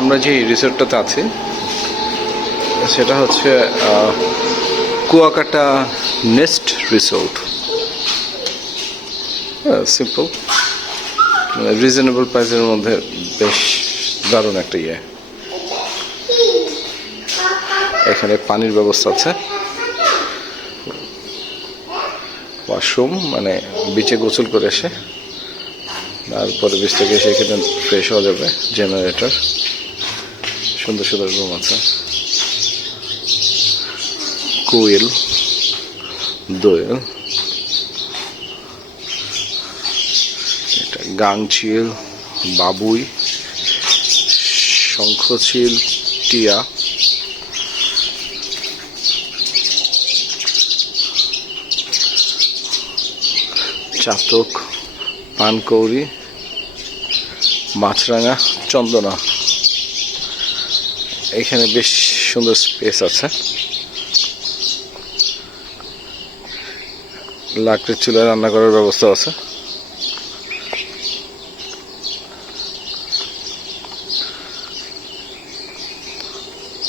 আমরা যে রিসোর্টটাতে আছি, সেটা হচ্ছে Kuakata nest resort. Simple reasonable প্রাইসের মধ্যে বেশ দারুণ একটা ইয়ে। এখানে পানির ব্যবস্থা আছে। ওয়াশরুম মানে বিচে গোসল করে এসে, তারপরে বিচ থেকে এসে এখানে ফ্রেশ হওয়া যাবে জেনারেটর সুন্দর সুন্দর রুম আছে কোয়েল দোয়েল এটা গাংচিল বাবুই শঙ্খচিল টিয়া চাতক পানকৌড়ি মাছরাঙা চন্দনা এখানে বেশ সুন্দর স্পেস আছে। লাকড়ির চুলায় রান্না করার ব্যবস্থা আছে।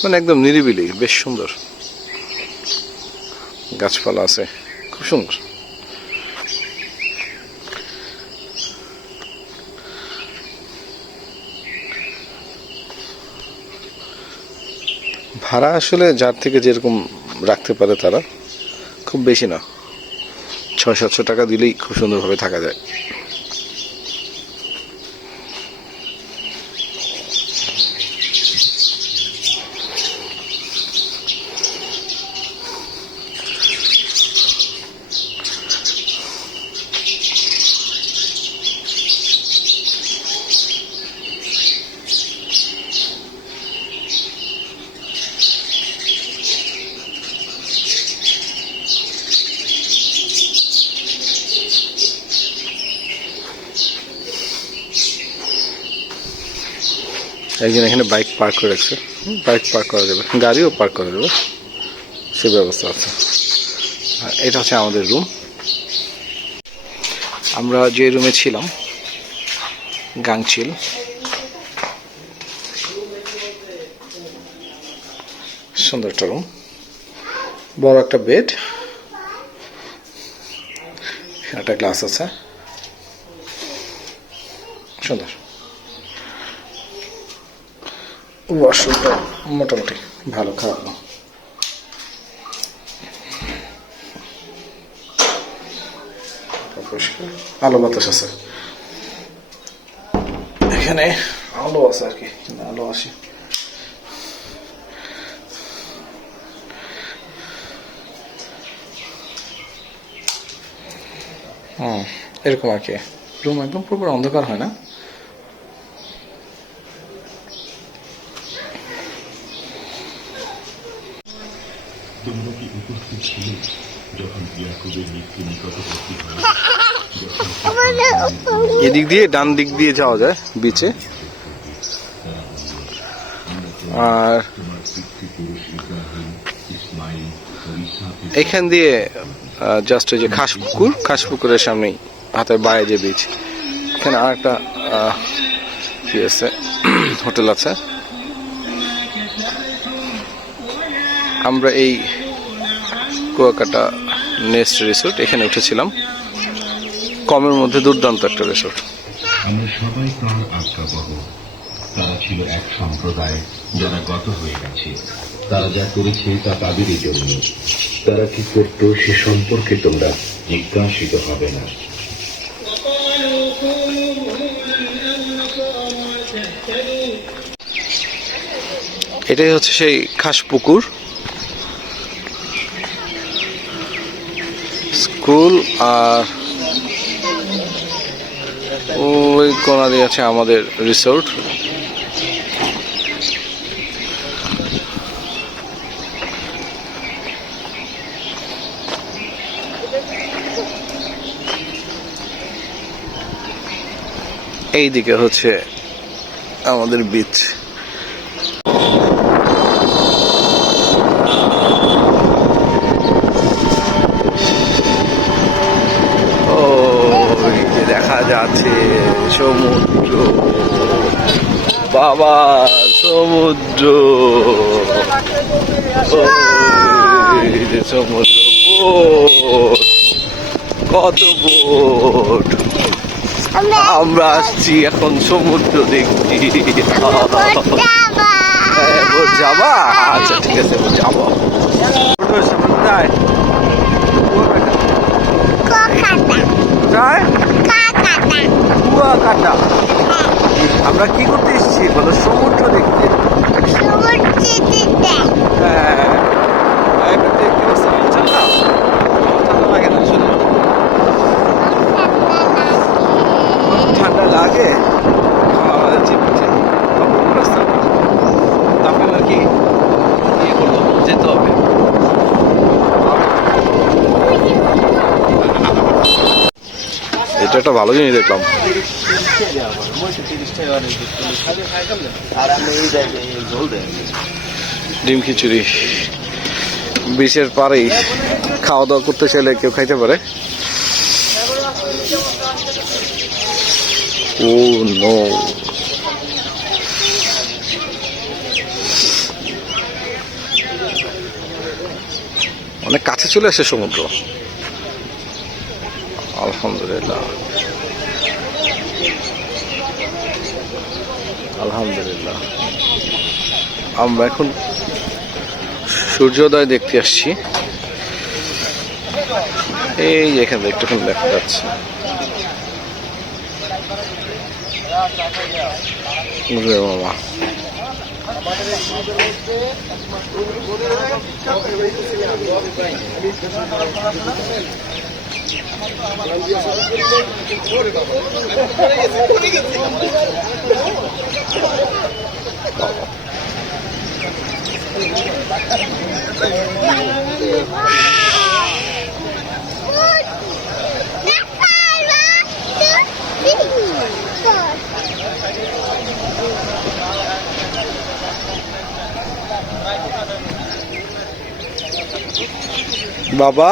মানে একদম নিরিবিলি, বেশ সুন্দর। গাছপালা আছে, খুব সুন্দর। ভাড়া আসলে যার থেকে যেরকম রাখতে পারে তারা, খুব বেশি না। ছয়, সাতশো টাকা দিলেই খুব সুন্দরভাবে থাকা যায়। একজন এখানে বাইক পার্ক করে রাখছে বাইক পার্ক করা যাবে। গাড়িও পার্ক করা যাবে। সে ব্যবস্থা আছে। আর এটা হচ্ছে আমাদের রুম আমরা যে রুমে ছিলাম, গাংচিল। সুন্দর একটা রুম বড় একটা বেড একটা গ্লাস আছে। সুন্দর। ওয়াশরুমটা মোটামুটি ভালো, খারাপ না। আলো বাতাস আছে। এখানে আলো আছে আর কি আলো আসে হুম, এরকম আর কি। রুম একদম পুরোপুরি অন্ধকার হয় না তোমরা কি উপস্থিত ছিলে যখন ইয়াকুবের মৃত্যু নিকটবর্তী হয় এদিক দিয়ে ডান দিক দিয়ে যাওয়া যায় বিচে আর এখান দিয়ে জাস্ট ওই যে খাস পুকুর খাস পুকুরের সামনেই, হাতের বাইরে যে বিচ এখানে আর একটা কি আছে, হোটেল আছে। আমরা এই কুয়াকাটা নেস্ট রিসোর্ট এখানে উঠেছিলাম। কমের মধ্যে দুর্দান্ত একটা রিসোর্ট। আমরা সবাই তাঁর আজ্ঞাবহ। তারা ছিল এক সম্প্রদায় যারা গত হয়ে গেছে। তারা যা করেছে তা তাদেরই জন্য। তারা কি করত সে সম্পর্কে তোমরা জিজ্ঞাসিত হবে না। এটাই হচ্ছে সেই খাস পুকুর। স্কুল আর ওই কোনা দিয়ে আছে আমাদের রিসোর্ট। এইদিকে হচ্ছে আমাদের বিচ ওই যে দেখা যাচ্ছে সমুদ্র বাবা সমুদ্র। সমুদ্র বোট। কত বোট? আমরা আসছি এখন সমুদ্র দেখছি হ্যাঁ, যাবা? আচ্ছা ঠিক আছে যাব। কোথায়? কোথায়? কুয়াকাটা। আমরা কি করতে এসেছি? বলো, সমুদ্র দেখতে। হ্যাঁ ঠান্ডা লাগে না আসলে ঠান্ডা লাগে। আমাদের জীবনে রাস্তা তারপরে আর কি ইয়ে যেতে হবে। এটা একটা ভালো জিনিস দেখলাম। ডিম খিচুড়ি। বিচের পারেই খাওয়া দাওয়া করতে চাইলে কেউ খাইতে পারে। Oh, no. অনেক কাছে চলে আসে সমুদ্র। আলহামদুলিল্লাহ। আলহামদুলিল্লাহ। আমরা এখন সূর্যোদয় দেখতে আসছি। এই এখানে একটুখানি দেখা যাচ্ছে। বাবা?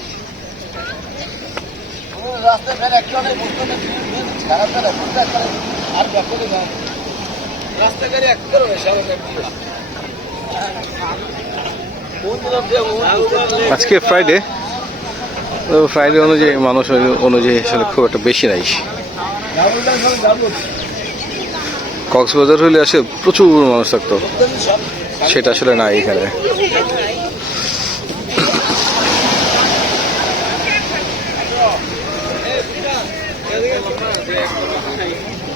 আজকে ফ্রাইডে তো ফ্রাইডে অনুযায়ী, মানুষ অনুযায়ী আসলে খুব একটা বেশি নাই। কক্সবাজার হইলে আসে প্রচুর মানুষ থাকতো। সেটা আসলে নাই এখানে।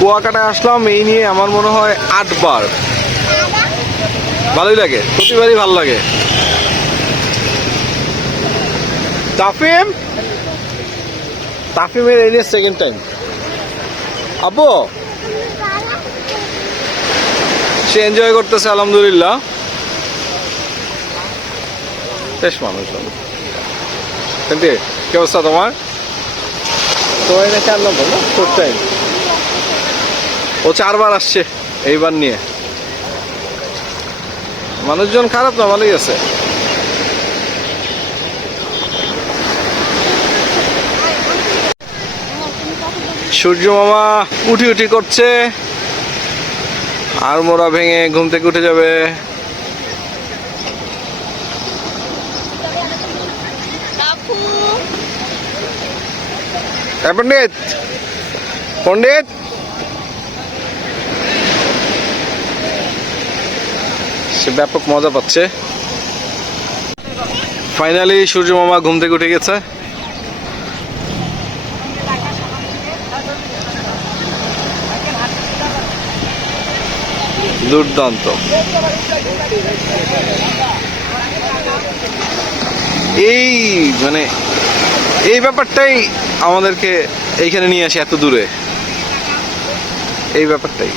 কুয়াকাটায় আসলাম, এই নিয়ে আমার মনে হয় আটবার। ভালোই লাগে, প্রতিবারই ভালো লাগে। তাফিম? তাফিমের এই নিয়ে সেকেন্ড টাইম আপু সে এনজয় করতেছে, আলহামদুলিল্লাহ। বেশ মানুষ কি অবস্থা তোমার? তোমার এটা চার নম্বর না? ফোর্থ টাইম ও চারবার আসছে এইবার নিয়ে। মানুষজন খারাপ না ভালোই আছে। সূর্য মামা উঠি উঠি করছে। আর মোরা ভেঙে ঘুম থেকে উঠে যাবে। পণ্ডিত পণ্ডিত। সে ব্যাপক মজা পাচ্ছে। ফাইনালি সূর্য মামা ঘুম থেকে উঠে গেছে। দুর্দান্ত। এই মানে এই ব্যাপারটাই আমাদেরকে এইখানে নিয়ে আসে এত দূরে। এই ব্যাপারটাই।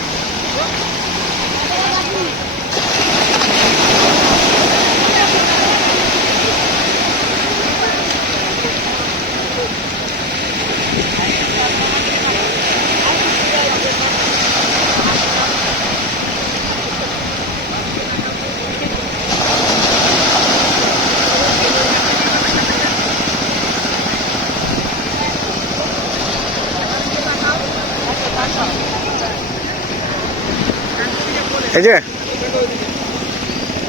এই যে।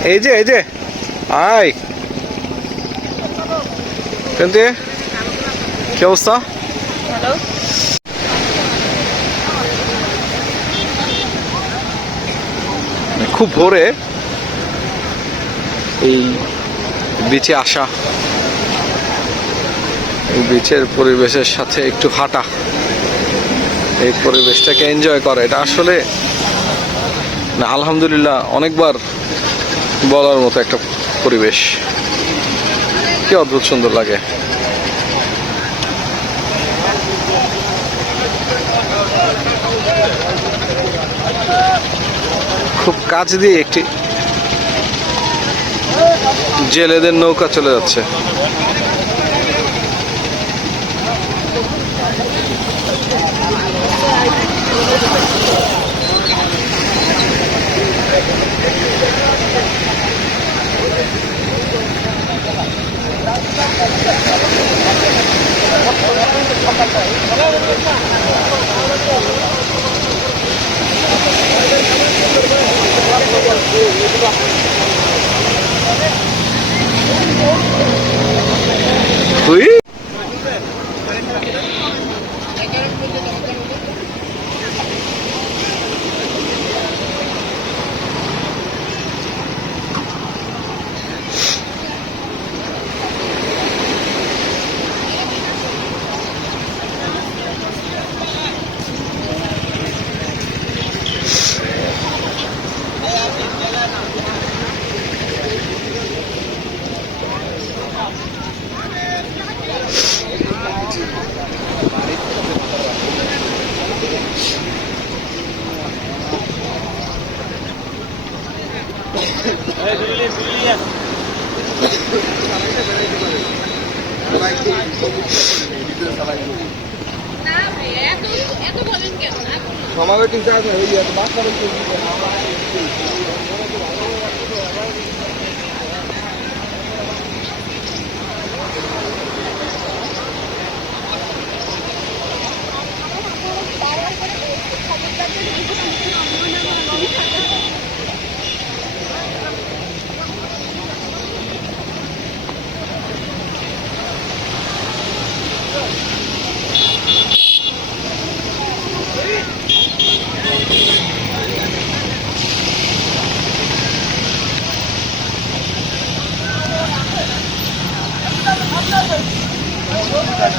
এই যে এই যে। আয়। কিন্তু কি অবস্থা? খুব ভোরে এই বিচে আসা। এই বিচের পরিবেশের সাথে একটু হাঁটা। এই পরিবেশটাকে এনজয় করা। এটা আসলে না, আলহামদুলিল্লাহ, অনেকবার বলার মতো একটা পরিবেশ। কি অদ্ভুত সুন্দর লাগে। খুব কাছ দিয়ে একটি জেলেদের নৌকা চলে যাচ্ছে। Thầy ơi, bây.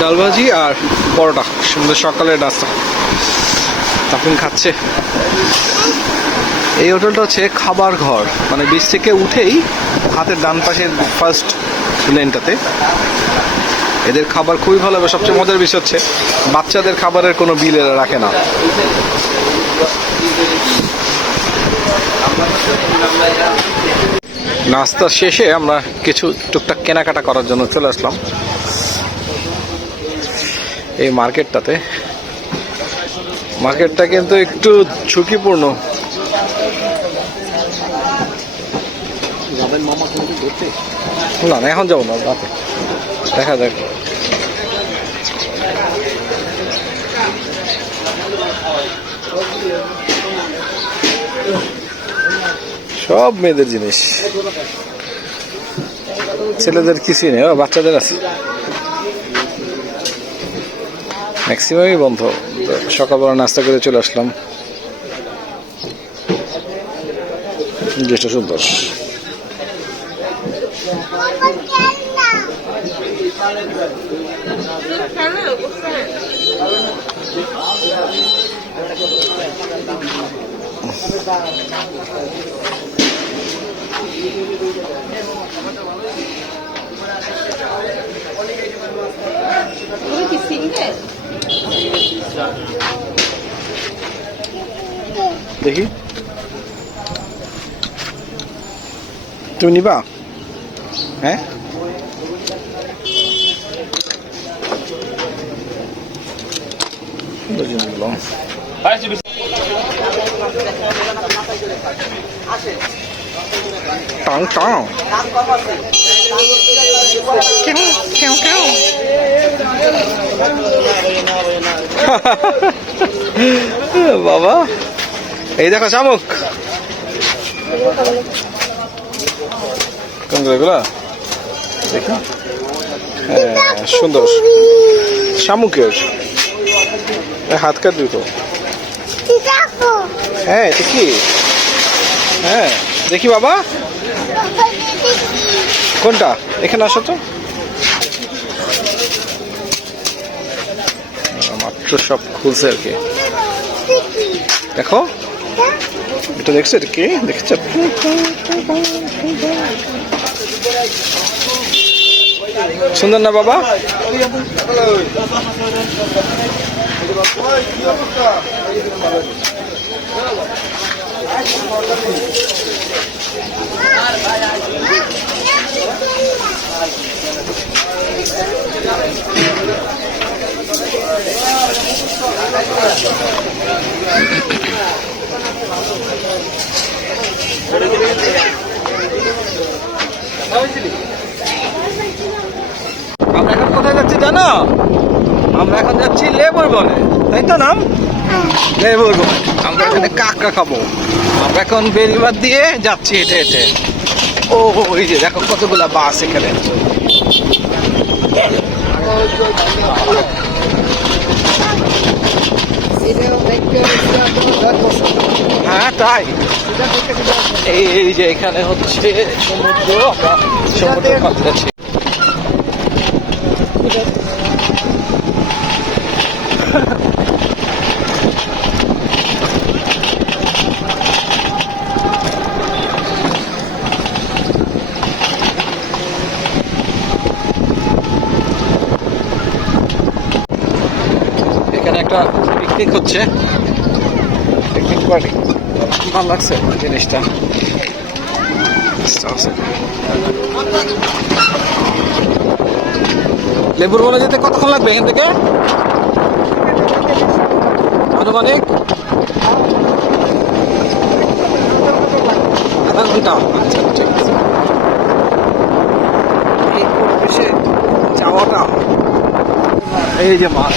ডাল ভাজি আর পরোটা। সুন্দর সকালের নাস্তা। তখন খাচ্ছে। এই হোটেলটা হচ্ছে খাবার ঘর। মানে বিচ থেকে উঠেই হাতের ডান পাশের ফার্স্ট লেনটাতে এদের খাবার খুবই ভালো হবে সবচেয়ে মজার বিষয় হচ্ছে, বাচ্চাদের খাবারের কোনো বিল এরা রাখে না। নাস্তা শেষে আমরা কিছু টুকটাক কেনাকাটা করার জন্য চলে আসলাম। এই মার্কেটটাতে। মার্কেটটা কিন্তু একটু ঝুঁকিপূর্ণ। না না এখন যাব না রাতে। দেখা যাক। সব মেয়েদের জিনিস। ছেলেদের কিছুই নেই বাচ্চাদের আছে। ম্যাক্সিমামই বন্ধ। সকালবেলা নাস্তা করে চলে আসলাম। জিনিসটা সুন্দর দেখি। তুমি নিবা? হ্যাঁ। টাং টাং কেউ কেউ বাবা। এই দেখো শামুক। কোনগুলো দেখো। হ্যাঁ সুন্দর। শামুকের। হাত কাট দুটো হ্যাঁ এটা কি? হ্যাঁ দেখি বাবা। কোনটা? এখানে আসো তো। মাত্র সব খুলছে আর কি। দেখো। এটা দেখছ? এটা কি? দেখছ? সুন্দর না বাবা? আমরা এখন কোথায় যাচ্ছি জানো? আমরা এখন যাচ্ছি লেবুর বনে। তাই তো, নাম? লেবুর বনে। আমরা এখানে কাঁকড়া খাব। আমরা এখন বেরিবাদ দিয়ে যাচ্ছি হেঁটে হেঁটে। ও ওই যে দেখো কতগুলা বাস এখানে। হ্যাঁ তাই। এই যে এখানে হচ্ছে সমুদ্র আমরা সমুদ্রের কাছে আছি এখানে একটা পিকনিক হচ্ছে? পিকনিক পার্টি ভালো লাগছে জিনিসটা? লেবুর বলে যেতে কতক্ষণ লাগবে এখান থেকে? আনুমানিক? আধা ঘণ্টা। আচ্ছা ঠিক আছে। এই পরিবেশে যাওয়াটা এই যে মাছ।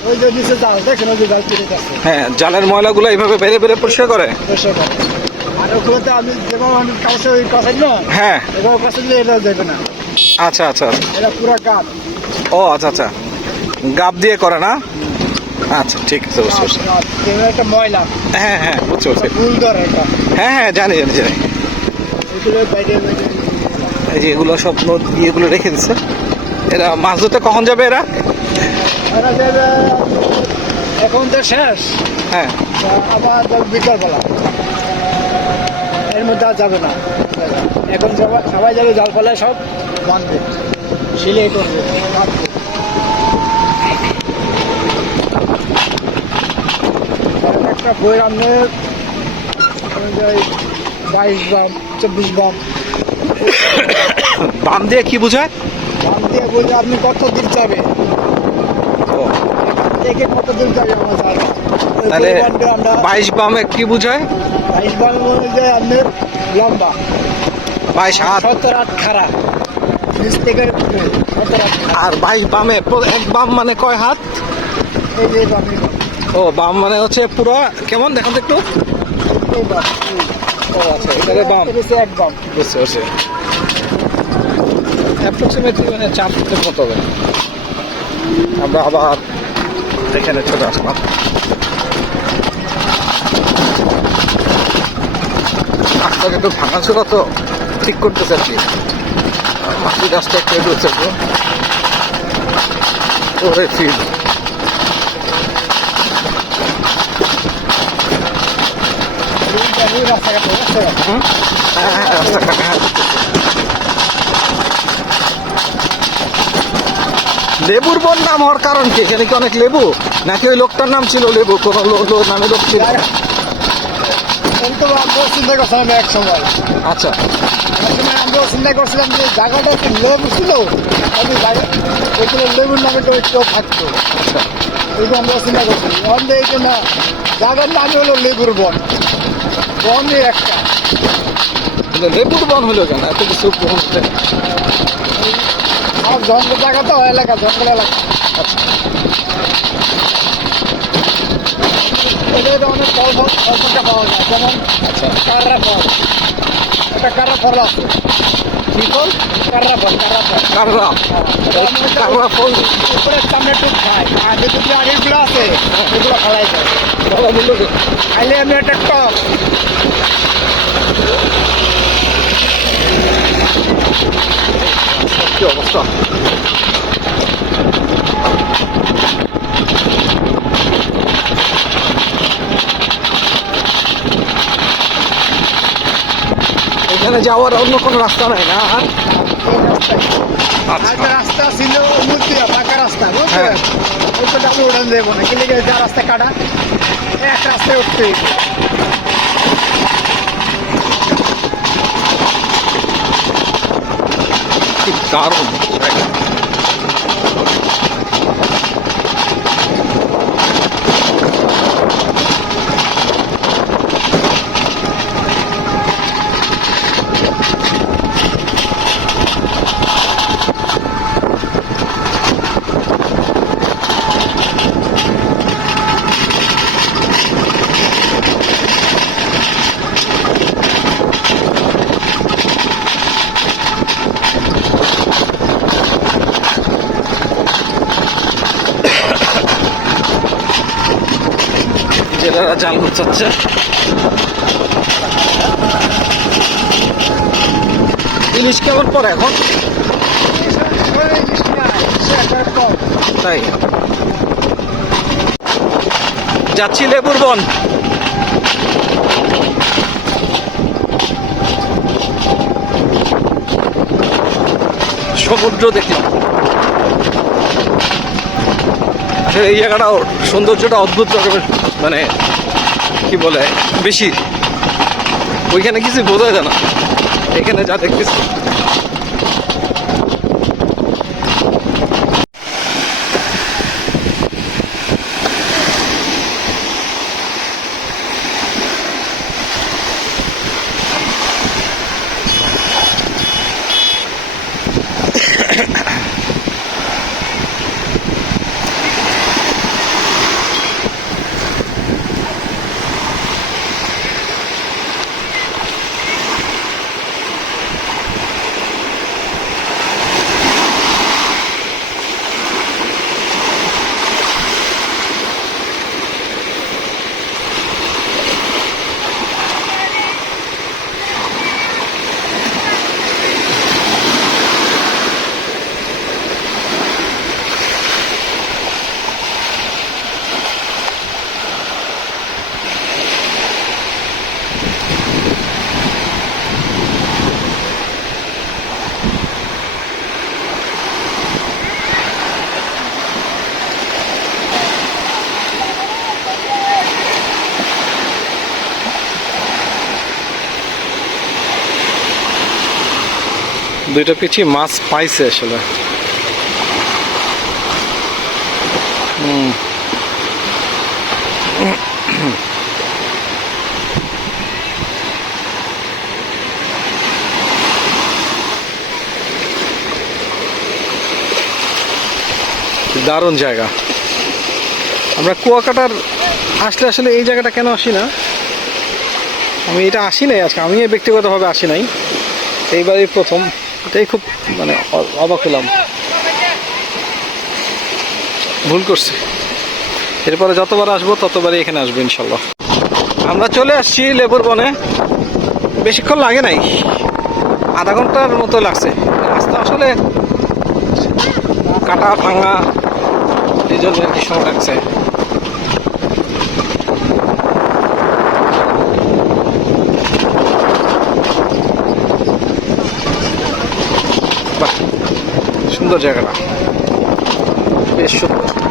হ্যাঁ জালের ময়লাগুলো এইভাবে বেড়ে বেড়ে পরিষ্কার করে? হ্যাঁ। এভাবে এটা যাবে না। আচ্ছা আচ্ছা আচ্ছা। ও আচ্ছা আচ্ছা। গাব দিয়ে করে না? আচ্ছা ঠিক আছে বুঝতে পারছি। একটা ময়লা। হ্যাঁ হ্যাঁ বুঝতে পারছি। ফুল ধরে এটা। হ্যাঁ হ্যাঁ জানি জানি জানি। এই যে এগুলো সব ইয়েগুলো রেখে দিচ্ছে এরা মাছ ধরতে কখন যাবে এরা? এখন তো শেষ। হ্যাঁ। আবার বিকালবেলা। এর মধ্যে আর যাবে না। এখন সবাই সবাই যাবে জাল ফেলায় সব। বাঁধবে। সিলাই করবে। ধরেন একটা বই অনুযায়ী বাইশ গ্রাম চব্বিশ গ্রাম। বাম দিয়ে কি বোঝায়? দাম দিয়ে বললে আপনি কত দিন যাবে থেকে কত দিন যাবে আমার তাহলে আমরা বাইশ বামে কি বোঝায়? বাইশ গ্রাম অনুযায়ী আপনার লম্বা। বাইশ হাত। সত্তর আট খাড়া। আর বাইশ বামে এক বাম মানে কয় হাত? বাম, বাম, ও বাম মানে হচ্ছে পুরো কেমন? দেখান একটু। ও আচ্ছা বাম। এক বাম। বুঝতে পারছি। অ্যাপ্রক্সিমেটলি মানে চার ফুটের মতো হবে। আমরা আবার এখানে চলে আসলাম। রাস্তাটা একটু ভাঙা ছিল তো ঠিক করতেছে আর কি। মাটি রাস্তা একটু হচ্ছে তো ওরে ফিল। রাস্তাঘাট রাস্তাঘাট হ্যাঁ হ্যাঁ রাস্তাঘাট হ্যাঁ লেবুর বন নাম হওয়ার কারণ কি? এখানে কি অনেক লেবু? নাকি ওই লোকটার নাম ছিল লেবু? কোন নামে লোক ছিল? চিন্তা করছিলাম এক সময়। আচ্ছা। আমরাও চিন্তা করছিলাম যে জায়গাটা একটু লেবু ছিল? আমি লেবুর নামে তো কেউ থাকতো। চিন্তা আমাদের এই জায়গার নামই হলো লেবুর বন। বনই একটা। লেবুর বন হলো কেন? এত কিছু আর জঙ্গল জায়গা তো এলাকা জঙ্গল এলাকা। এখানে অনেক ফল ফল ফলটা পাওয়া যায়। যেমন আচ্ছা। কাররা ফল। একটা কাররা ফল আছে। কি ফল? কাররা ফল কাররা ফল। কাররা। কাররা ফল। উপরে সামনে টুক খায়। আর যেটুকু আগেরগুলো আছে এগুলো খাওয়াই যায়। ভালো মূল্য কি? খাইলে আমি একটা টক। কি অবস্থা এখানে যাওয়ার অন্য কোনো রাস্তা নাই না আর এই রাস্তায় আচ্ছা। একটা রাস্তা ছিল পাকা রাস্তা হ্যাঁ। বুঝছেন ওইটা আমি উড়ান দেবো না কিন্তু যা রাস্তা কাটা এক রাস্তায় উঠতে কি দারুণ জায়গা। জেলেরা জাল গুছাচ্ছে। ইলিশ কেমন পরে এখন? তাই। যাচ্ছি লেবুর বন। সমুদ্র দেখলাম। এই জায়গাটাও সৌন্দর্যটা অদ্ভুত রকমের মানে কি বলে বেশি। ওইখানে কিছু বোঝা যায় না। এখানে যা দেখতেছি। দুইটা পিচি মাছ পাইছে আসলে। দারুণ জায়গা। আমরা কুয়াকাটার আসলে আসলে এই জায়গাটা কেন আসি না? আমি এটা আসি নাই আজকে আমি ব্যক্তিগতভাবে আসি নাই। এইবারই প্রথম। এটাই খুব মানে অবাক হলাম। ভুল করছি। এরপরে যতবার আসব, ততবারই এখানে আসব, ইনশাল্লাহ। আমরা চলে আসছি লেবুর বনে। বেশিক্ষণ লাগে নাই। আধা ঘণ্টার মতো লাগছে। রাস্তা আসলে কাটা, ভাঙা, এই জন্য আর কি সময় লাগছে। সুন্দর জায়গাটা। বেশ সুন্দর।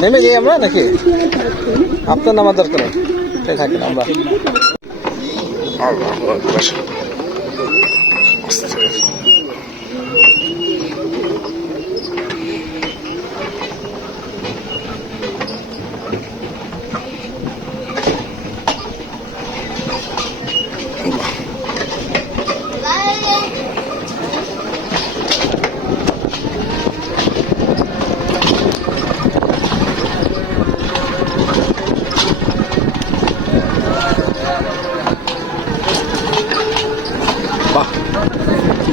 নেমে যাই আমরা নাকি? আপনার নামার দরকার থাকেন আমরা।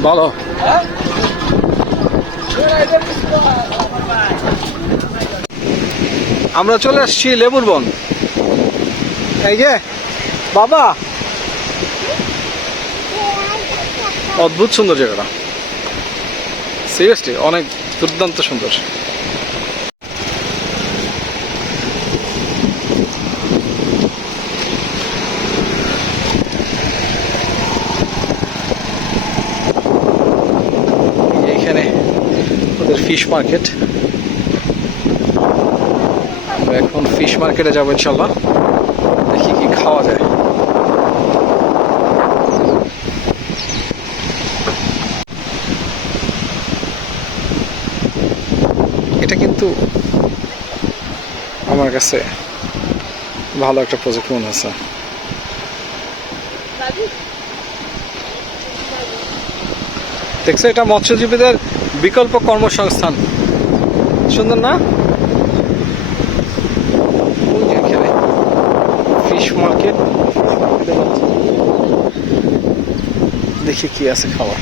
ভালো আমরা চলে আসছি লেবুর বন। এই যে, বাবা। অদ্ভুত সুন্দর জায়গাটা। সিরিয়াসলি অনেক দুর্দান্ত সুন্দর এইখানে ওদের ফিশ মার্কেট এখন ফিশ মার্কেটে যাব ইনশাল্লাহ দেখি কি খাওয়া যায়। এটা কিন্তু আমার কাছে ভালো একটা প্রজেক্ট মনে হচ্ছে। দেখছ, এটা মৎস্যজীবীদের বিকল্প কর্মসংস্থান। সুন্দর না? ফিশ মার্কেট দেখি কি আছে খাবার।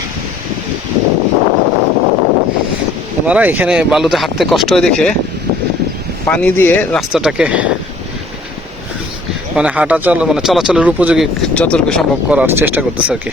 ওনারা এখানে বালুতে হাঁটতে কষ্ট হয় দেখে। পানি দিয়ে রাস্তাটাকে মানে হাঁটা চল মানে চলাচলের উপযোগী যতটুকু সম্ভব করার চেষ্টা করতেছে আর কি।